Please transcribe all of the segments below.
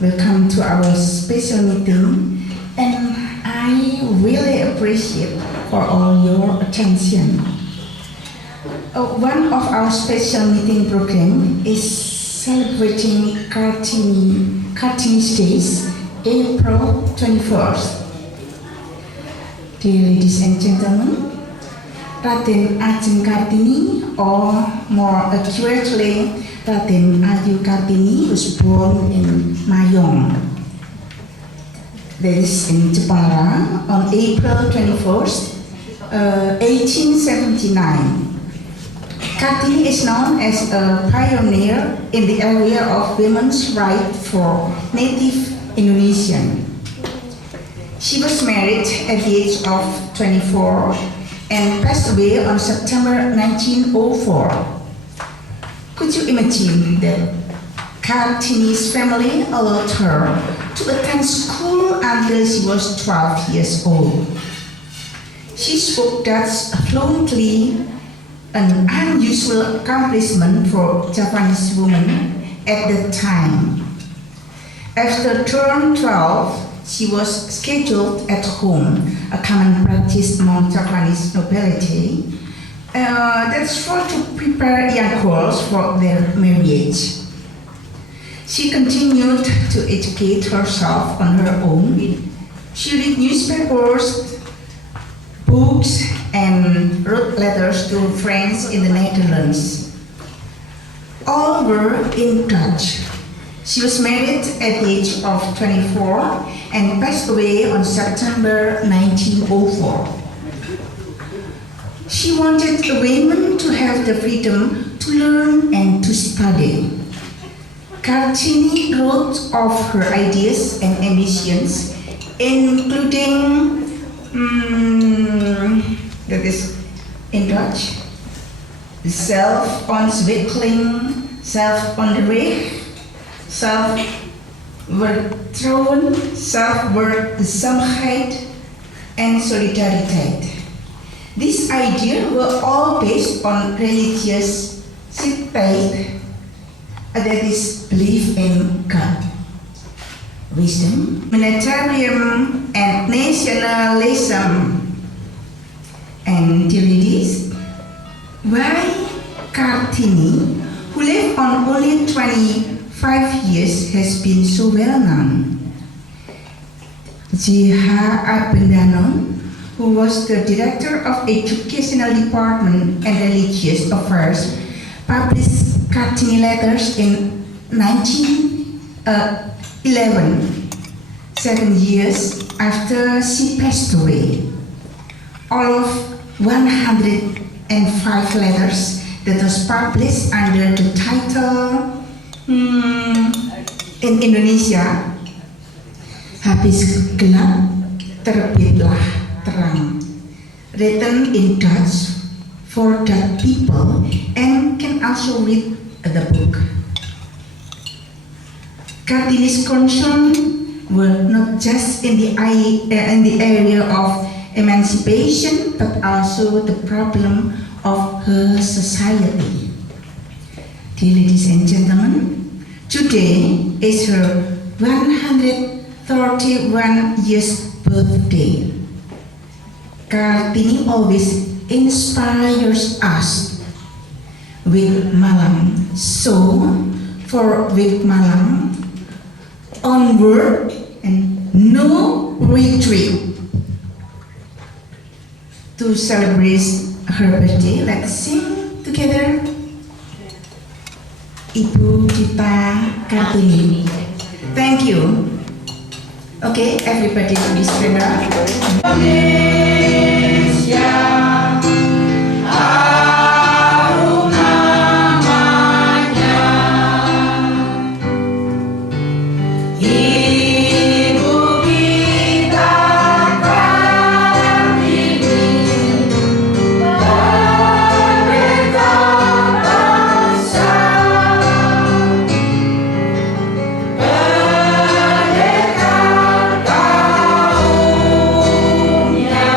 Welcome to our special meeting, and I really appreciate for all your attention. One of our special meeting program is celebrating Kartini's Days, April 21st. Dear ladies and gentlemen, Raden Ajeng Kartini, or more accurately, Raden Ayu Kartini, was born in Malang, that is in Jepara, on April 21st, 1879. Kartini is known as a pioneer in the area of women's rights for native Indonesian. She was married at the age of 24 and passed away on September 1904. Could you imagine that Kartini's family allowed her to attend school until she was 12 years old? She spoke Dutch fluently, an unusual accomplishment for Japanese women at the time. After turn 12, she was scheduled at home, a common practice among Japanese nobility. That's for to prepare young girls for their marriage. She continued to educate herself on her own. She read newspapers, books, and wrote letters to friends in the Netherlands. All were in Dutch. She was married at the age of 24 and passed away on September 1904. She wanted women to have the freedom to learn and to study. Kartini wrote of her ideas and ambitions, including, that is in Dutch, zelfontwikkeling, zelfonderricht, zelfvertrouwen, zelfwerkzaamheid, and solidariteit. These ideas were all based on religious faith, that is, belief in God, wisdom, humanitarian, and nationalism. And dear ladies, why Kartini, who lived on only 25 years, has been so well known? Hier, who was the director of Educational Department and Religious Affairs, published Kartini letters in 1911, 7 years after she passed away. All of 105 letters that was published under the title in Indonesia, Habis gelap, terbitlah terang, written in Dutch for Dutch people and can also read the book. Kartini's concern were not just in the area of emancipation, but also the problem of her society. Dear ladies and gentlemen, today is her 131 years birthday. Kartini always inspires us with Malang. So, for with Malang, onward and no retreat. To celebrate her birthday, let's sing together Ibu Kita Kartini. Thank you. Okay, everybody please stand up. Indonesia, harum namanya. Ibu kita Kartini, merdeka bangsa. Pendekar kaumnya.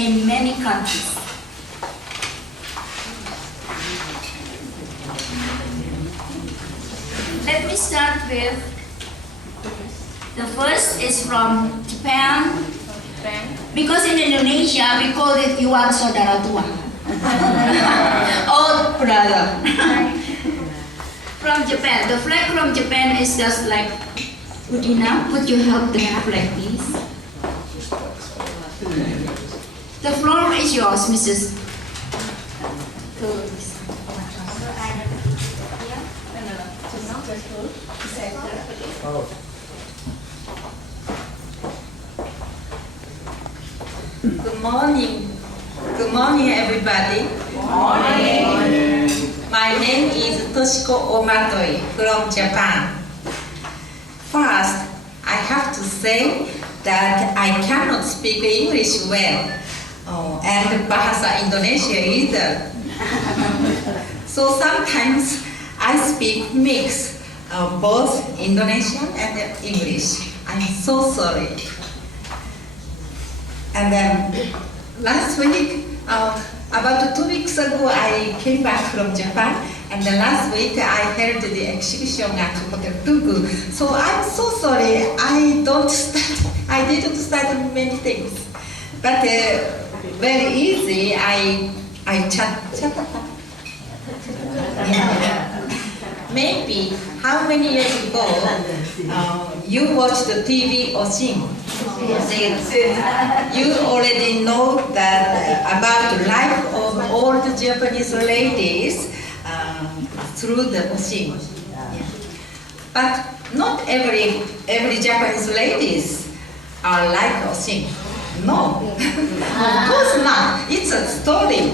in many countries. Let me start with, the first is from Japan, because in Indonesia we call it Iwan Saudara Tua, old brother. From Japan, the flag from Japan is just like, Udina, would you help the flag please? The floor is yours, Mrs. Good morning. Good morning, everybody. Good morning. My name is Toshiko Omatoi from Japan. First, I have to say that I cannot speak English well, and Bahasa Indonesia either. So sometimes I speak mix, both Indonesian and English. I'm so sorry. And then last week, about 2 weeks ago, I came back from Japan, and then last week I held the exhibition at Hotel Tugu. So I'm so sorry, I didn't study many things, but very easy. I chat. Maybe how many years ago you watched the TV Oshin? You already know that about the life of all the Japanese ladies through the Oshin. But not every Japanese ladies are like Oshin. No, of course not. It's a story.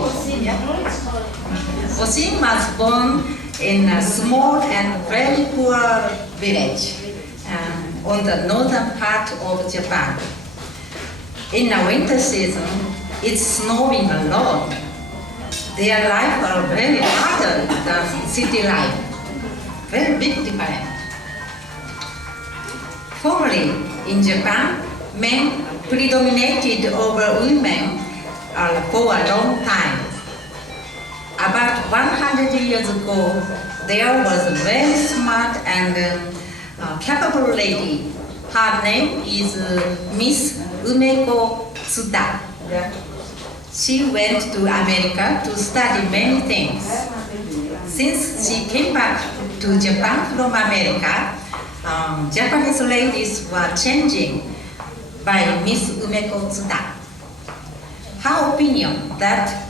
Oshin was born in a small and very poor village on the northern part of Japan. In the winter season, it's snowing a lot. Their life are very harder than city life. Very big difference. Formerly in Japan, men predominated over women for a long time. About 100 years ago, there was a very smart and capable lady. Her name is Miss Umeko Tsuda. She went to America to study many things. Since she came back to Japan from America, Japanese ladies were changing by Miss Umeko Tsuda. Her opinion that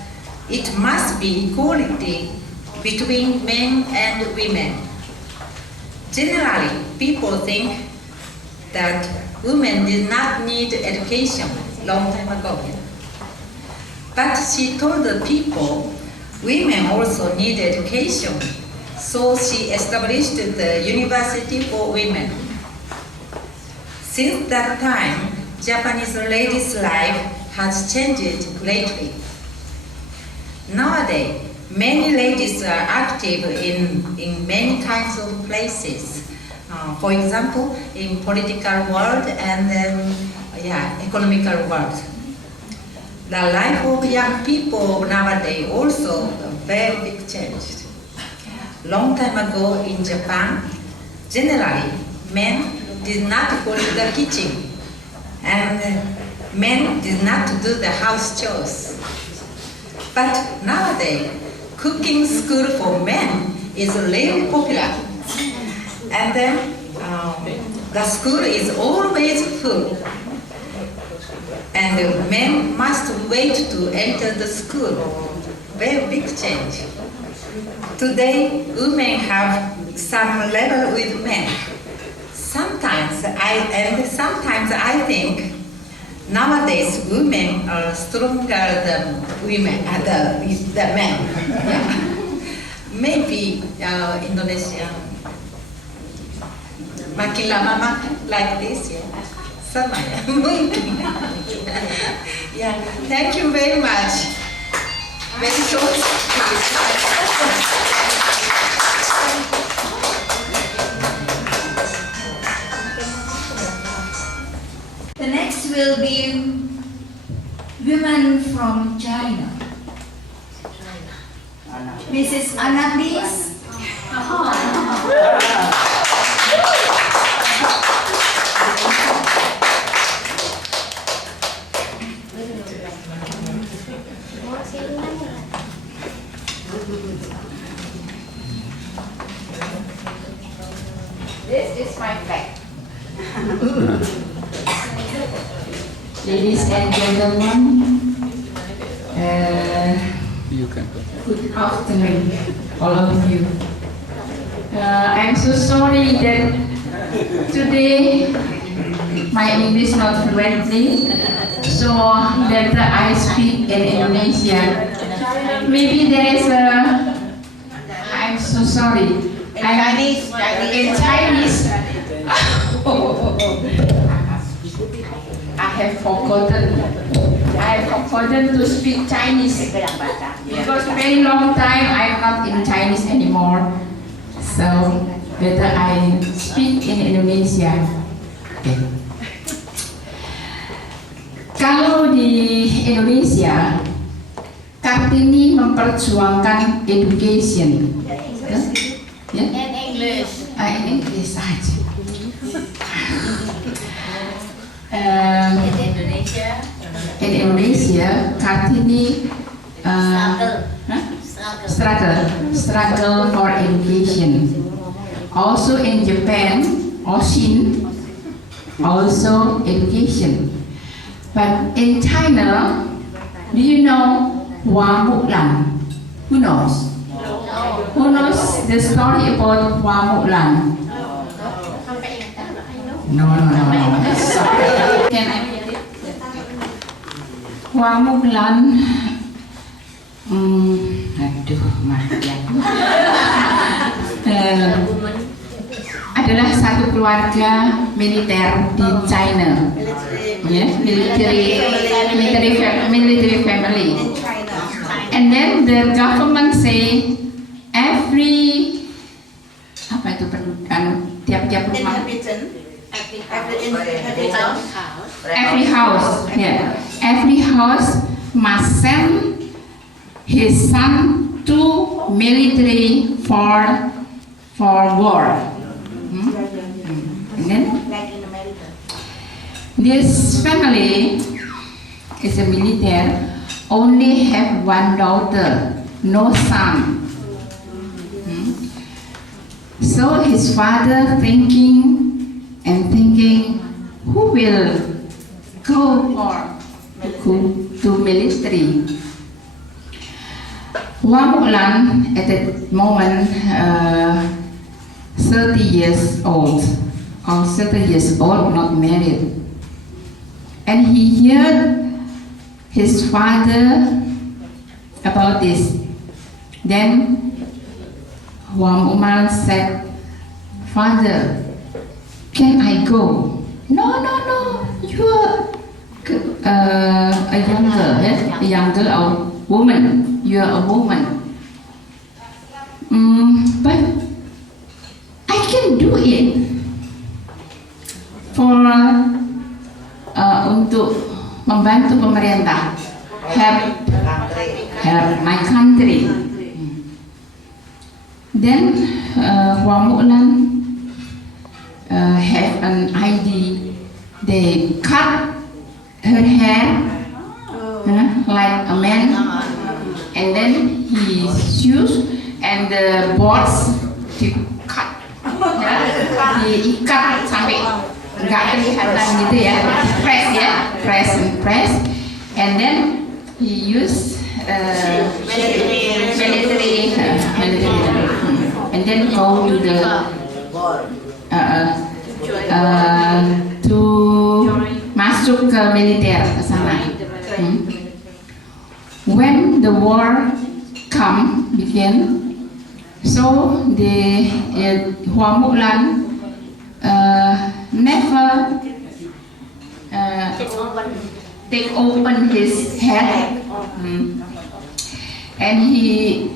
it must be equality between men and women. Generally, people think that women did not need education long time ago. But she told the people women also need education, so she established the University for Women. Since that time, Japanese ladies' life has changed greatly. Nowadays, many ladies are active in many kinds of places. For example, in political world and economical world. The life of young people nowadays also a very big change. Long time ago in Japan, generally men did not go to the kitchen and men did not do the house chores. But nowadays, cooking school for men is really popular. And then the school is always full. And men must wait to enter the school. Very big change. Today, women have some level with men. Sometimes I think nowadays women are stronger than the men. Yeah. Maybe Indonesia makin lama like this, yeah. Sama ya, mungkin. Yeah, thank you very much. Very short. The next will be women Mrs. Anna, please. This is my bag. Ladies and gentlemen, You can go. good afternoon, all of you. I'm so sorry that today my English not fluently, so that I speak in Indonesia. Maybe there is I'm so sorry. Chinese. In Chinese. I have forgotten to speak Chinese because very long time I'm not in Chinese anymore. So better I speak in Indonesia. Okay. Kalau di Indonesia, Kartini memperjuangkan education. Ya? In English. In English saja. In Indonesia, Kartini struggle for education. Also in Japan, Oshin, also education. But in China, do you know Mulan? Who knows? Who knows the story about Mulan? No. Sorry. Can I read it? Mulan. Adalah satu keluarga militer di China. Military family. And then the government say every tiap-tiap rumah, every house must send his son to military for war. And then this family is a military, only have one daughter, no son. So his father thinking, who will go to military? Mulan at that moment 30 years old, not married. And he heard his father about this. Then Mulan said, "Father, can I go?" No, you are a younger woman. You are a woman. But I can do it for untuk membantu pemerintah, help my country. Then Mulan have an idea. They cut her hair like a man, and then he shoes and the boards diikat sampai nggak kelihatan gitu ya, press, and then he use military, and then go to the to masuk ke militer ke sana. When the war began, so the Mulan never take open his head, and he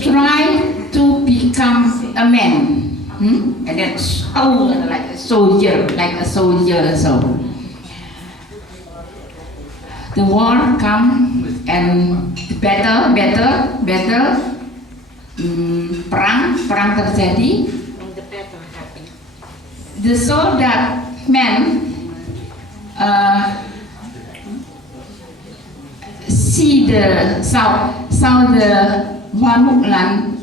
tried to become a man, and then like a soldier. So the war come, and perang terjadi. The soldier men saw the Wamuklan,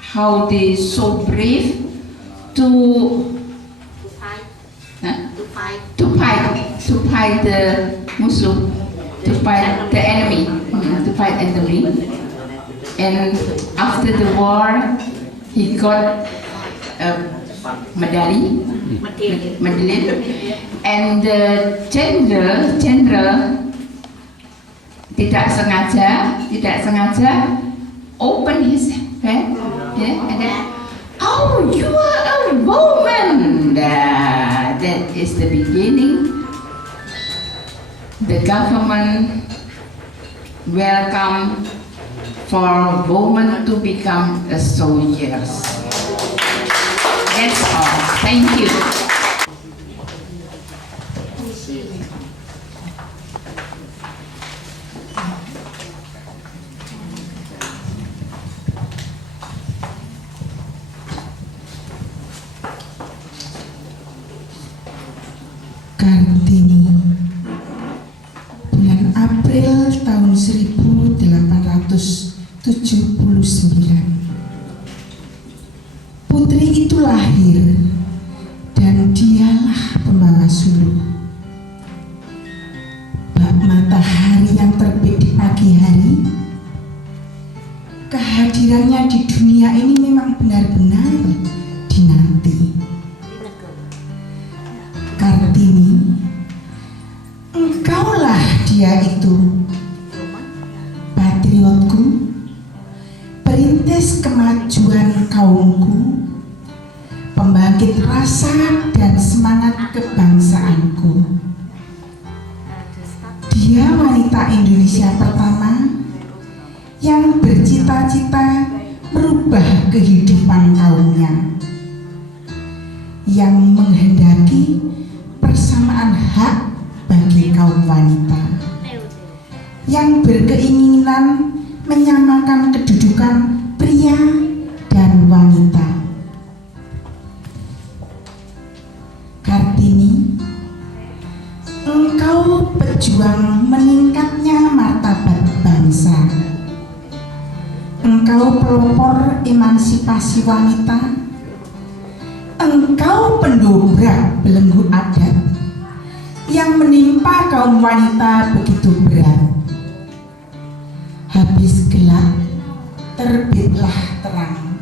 how they so brave to fight the Muslim, to fight the enemy, and after the war he got a medali, and the general tidak sengaja open his hand, and then, oh, you are a woman. That is the beginning. The government welcome for women to become a soldiers. That's all. Thank you. Kartini, bulan April tahun 1879. Putri itu lahir dan dialah pembawa suluh. Bak matahari yang terbit di pagi hari, kehadirannya di dunia ini memang benar-benar dinanti. Kartini, engkaulah dia itu, patriotku, perintis kemajuan kaumku, pembangkit rasa dan semangat kebangsaanku. Dia wanita Indonesia pertama yang bercita-cita merubah kehidupan kaumnya, yang menghendaki persamaan hak bagi kaum wanita, yang berkeinginan menyamakan kedudukan pria dan wanita. Kartini, engkau pejuang meningkatnya martabat bangsa. Engkau pelopor emansipasi wanita. Engkau pendobrak belenggu adat yang menimpa kaum wanita begitu berat. Habis gelap, terbitlah terang.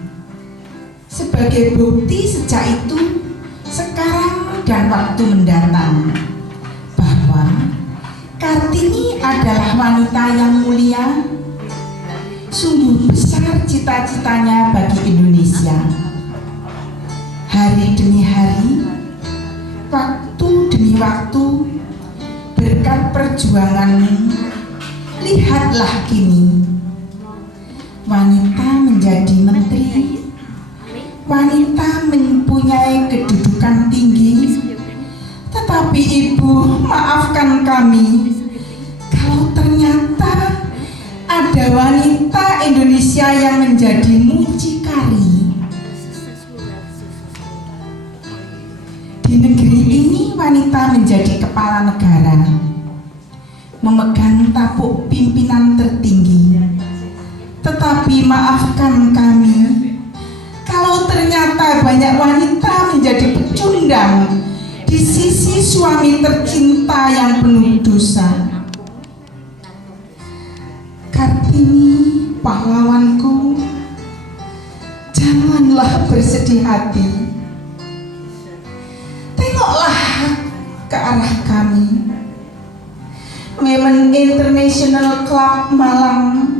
Sebagai bukti sejak itu, sekarang dan waktu mendatang, bahwa Kartini adalah wanita yang mulia. Sungguh besar cita-citanya bagi Indonesia. Hari demi hari, waktu demi waktu, berkat perjuanganmu, lihatlah kini, wanita menjadi menteri, wanita mempunyai kedudukan tinggi. Tetapi Ibu, maafkan kami, kalau ternyata ada wanita Indonesia yang menjadi mucikari. Di negeri ini wanita menjadi kepala negara, memegang tampuk pimpinan tertinggi. Tetapi maafkan kami, kalau ternyata banyak wanita menjadi pecundang di sisi suami tercinta yang penuh dosa. Kartini, pahlawanku, janganlah bersedih hati. Tengoklah ke arah kami, Women International Club Malang,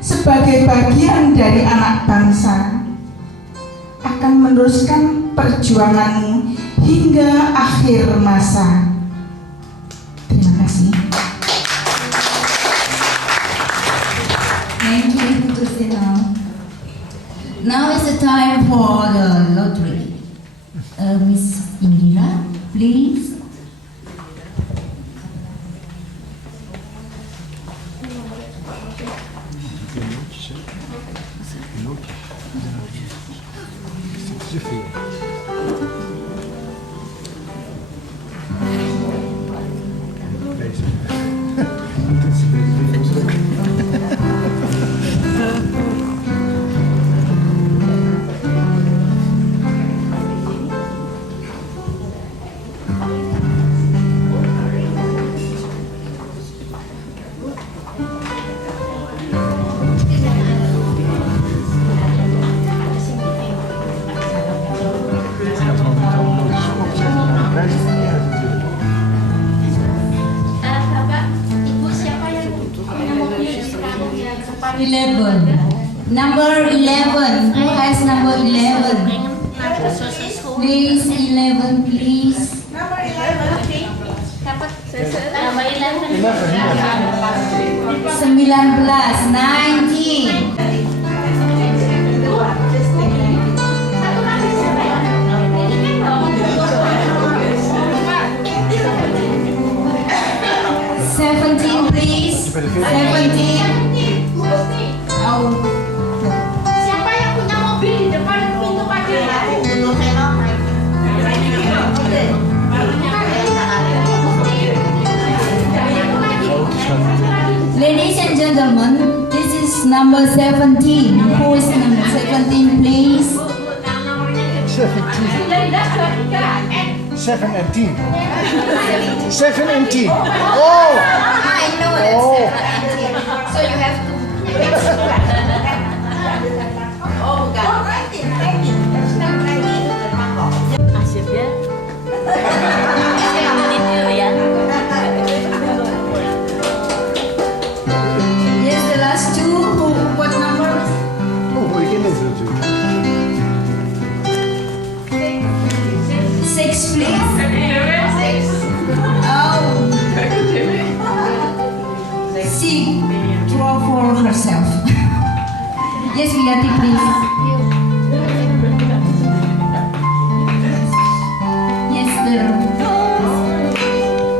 sebagai bagian dari anak bangsa, akan meneruskan perjuanganmu hingga akhir masa. Terima kasih. Thank you, Putri. Now is the time for the lottery. Miss Indira, please. Number 11. Who has number 11? Please, 11, please. Number 11, please. Number 11. 19. Please. 17. Siapa yang punya mobil di depan pintu pagar? Ladies and gentlemen, this is number 17. Who is number 17, please? 7 and 10. 7 and 10. Oh! I know that. Oh. So you have to. Oh, bukan. Asyiknya. Yes, the last two. What number? Oh, begin is it? 6, please. 6. Oh. She draw for herself. Yes, Viyati, please. Yes, girl.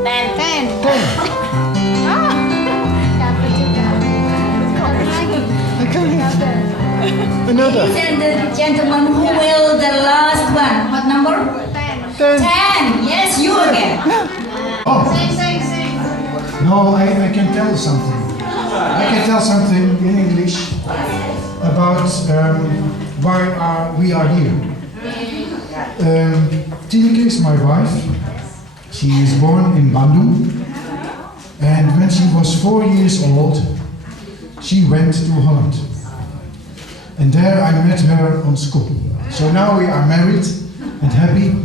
10. Another. Ladies and gentlemen, who will the last one? What number? 10. 10. Yes, you again. Oh. No, I can tell something. I can tell something in English about why we are here. Tineke is my wife. She is born in Bandung, and when she was 4 years old, she went to Holland. And there I met her on school. So now we are married and happy.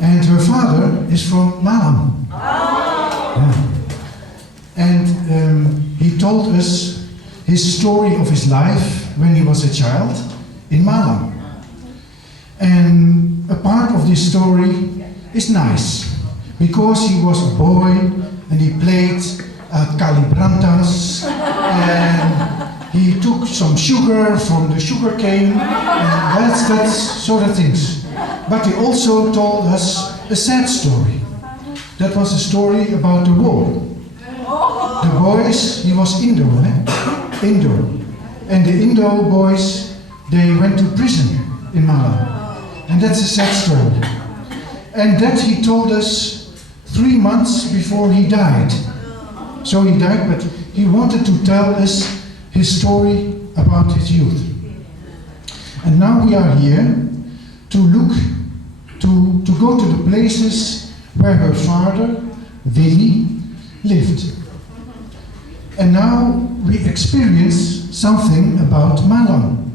And her father is from Malang. Yeah. And he told us his story of his life when he was a child in Malang. And a part of this story is nice, because he was a boy and he played calibrantas, and he took some sugar from the sugar cane, and that's sort of things. But he also told us a sad story. That was a story about the war. The boys, he was Indo, Indo. And the Indo boys, they went to prison in Malang. And that's a sad story. And that he told us 3 months before he died. So he died, but he wanted to tell us his story about his youth. And now we are here to look, to go to the places where her father, Willy, lived. And now we experience something about Malang.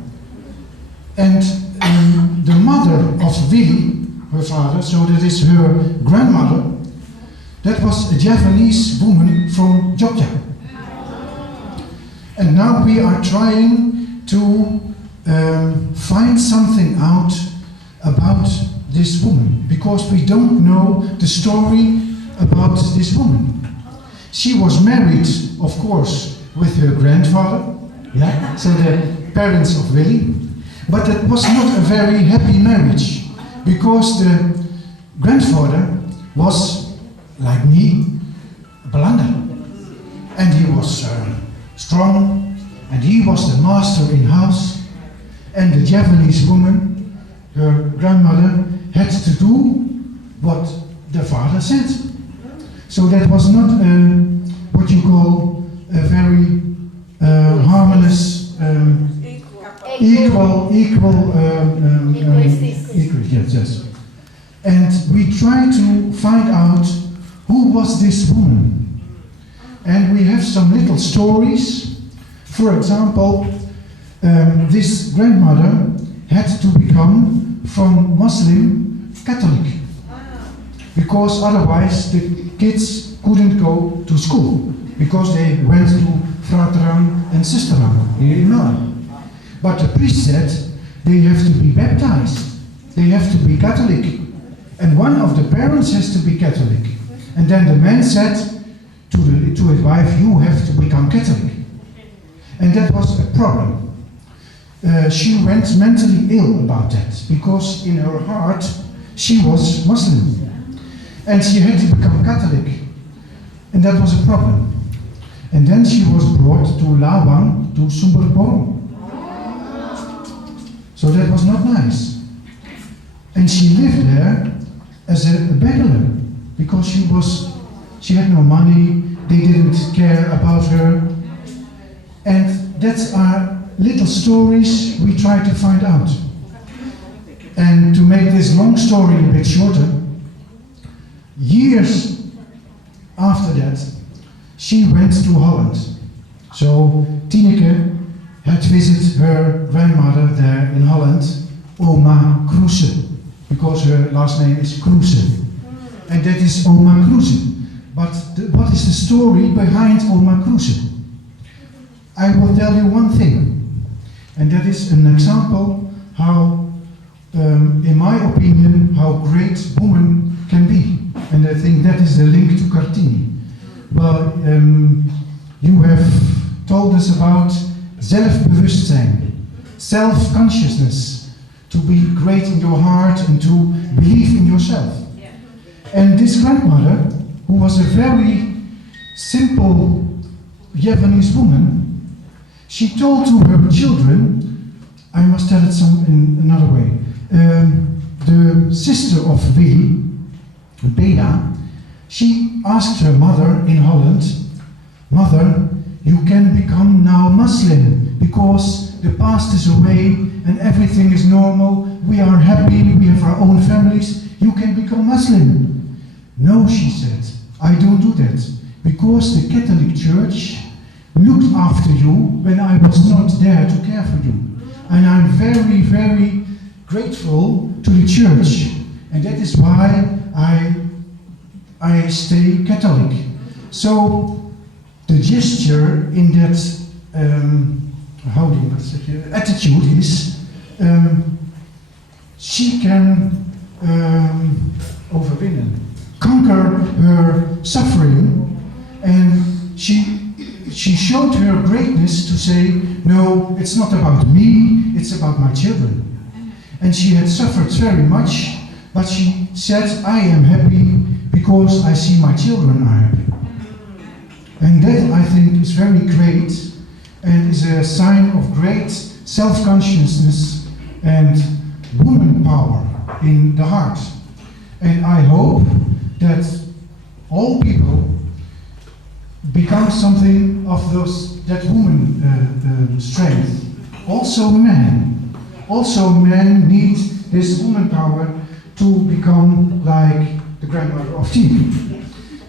And the mother of Willy, her father, so that is her grandmother, that was a Japanese woman from Jogja. And now we are trying to find something out about this woman, because we don't know the story about this woman. She was married, of course, with her grandfather, yeah, so the parents of Willy, but it was not a very happy marriage, because the grandfather was, like me, a Belanda, and he was strong, and he was the master in house, and the Japanese woman, her grandmother had to do what the father said. So that was not what you call a very harmonious, equal, yes. And we tried to find out who was this woman. And we have some little stories. For example, this grandmother had to become from Muslim Catholic, because otherwise the kids couldn't go to school, because they went to Frateraan and Sisteraan here in Malang. But the priest said they have to be baptized, they have to be Catholic, and one of the parents has to be Catholic. And then the man said to his wife, you have to become Catholic. And that was a problem. She went mentally ill about that, because in her heart she was Muslim. And she had to become Catholic. And that was a problem. And then she was brought to Lawang, to Sumber. So that was not nice. And she lived there as a beggar, because she had no money, they didn't care about her. And that's our little stories we try to find out. And to make this long story a bit shorter, years after that, she went to Holland. So Tineke had visited her grandmother there in Holland, Oma Kroese, because her last name is Kroese. And that is Oma Kroese. But what is the story behind Oma Kroese? I will tell you one thing, and that is an example how, in my opinion, how great woman can be. And I think that is the link to Kartini. Well, you have told us about zelfbewustzijn, self-consciousness, to be great in your heart and to believe in yourself. Yeah. And this grandmother, who was a very simple Javanese woman, she told to her children, I must tell it in another way, the sister of Willy, Beda, she asked her mother in Holland, Mother, you can become now Muslim, because the past is away and everything is normal, we are happy, we have our own families, you can become Muslim. No, she said, I don't do that, because the Catholic Church looked after you when I was not there to care for you. And I'm very, very grateful to the Church. And that is why I stay Catholic. So the gesture in that attitude is she can conquer her suffering, and she showed her greatness to say, no, it's not about me, it's about my children. And she had suffered very much, but she said, I am happy because I see my children are happy. And that, I think, is very great and is a sign of great self-consciousness and woman power in the heart. And I hope that all people become something of that woman strength. Also men. Also men need this woman power to become like the grandmother of Tini.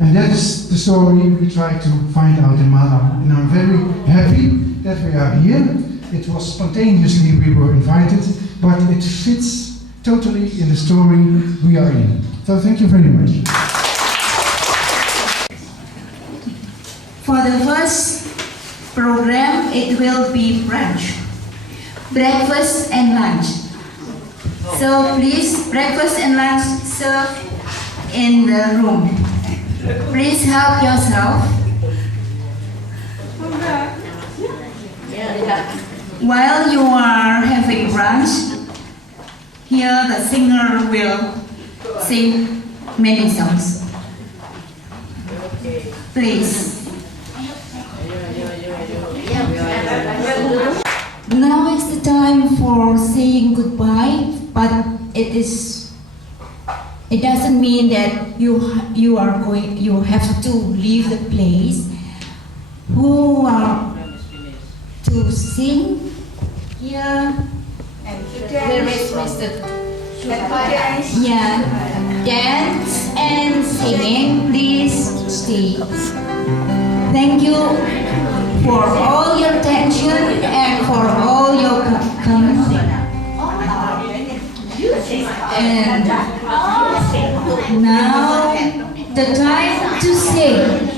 And that is the story we try to find out in Malang. And I'm very happy that we are here. It was spontaneously we were invited, but it fits totally in the story we are in. So thank you very much. For the first program, it will be brunch, breakfast and lunch. So please, breakfast and lunch serve in the room. Please help yourself. While you are having brunch, here the singer will sing many songs. Please. Now it's the time for saying goodbye, but it doesn't mean that you have to leave the place. Who are to sing here? Yeah, dance and singing this stage. Thank you for all your attention and for all your comments. And now the time to sing.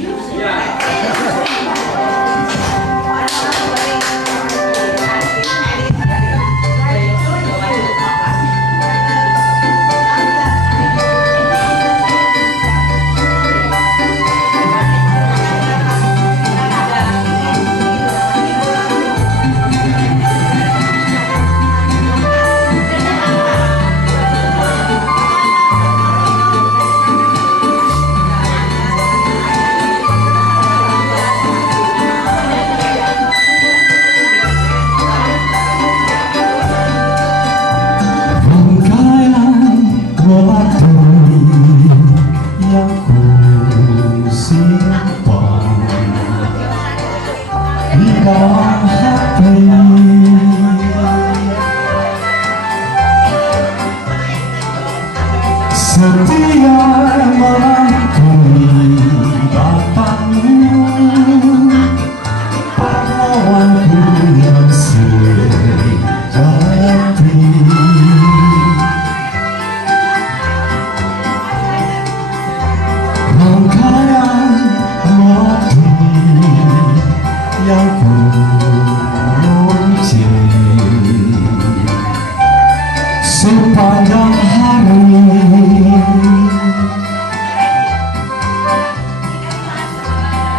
Sepanjang hari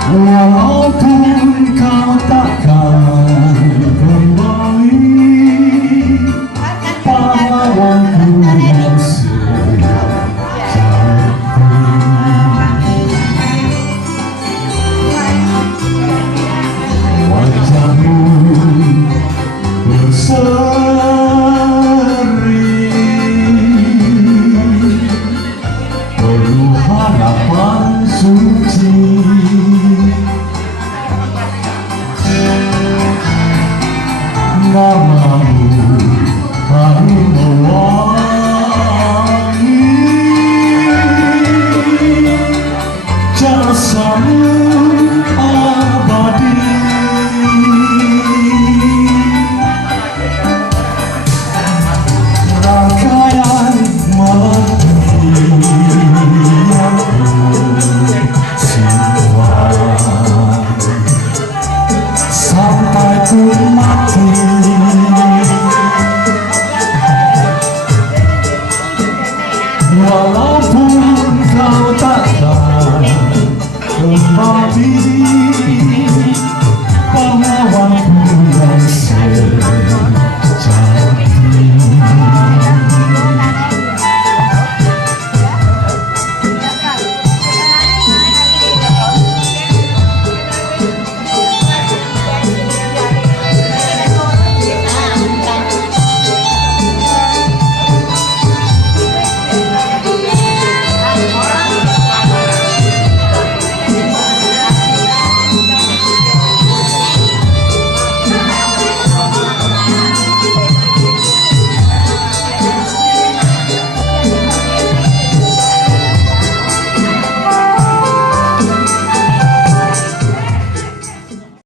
walaupun kau takkan kembali, pahlawanku yang sejati. Wajahmu berseri, penuh harapan suci. Namamu harum mewangi, jasamu abadi. Rangkaian melodi yang simpan sampai ku mati.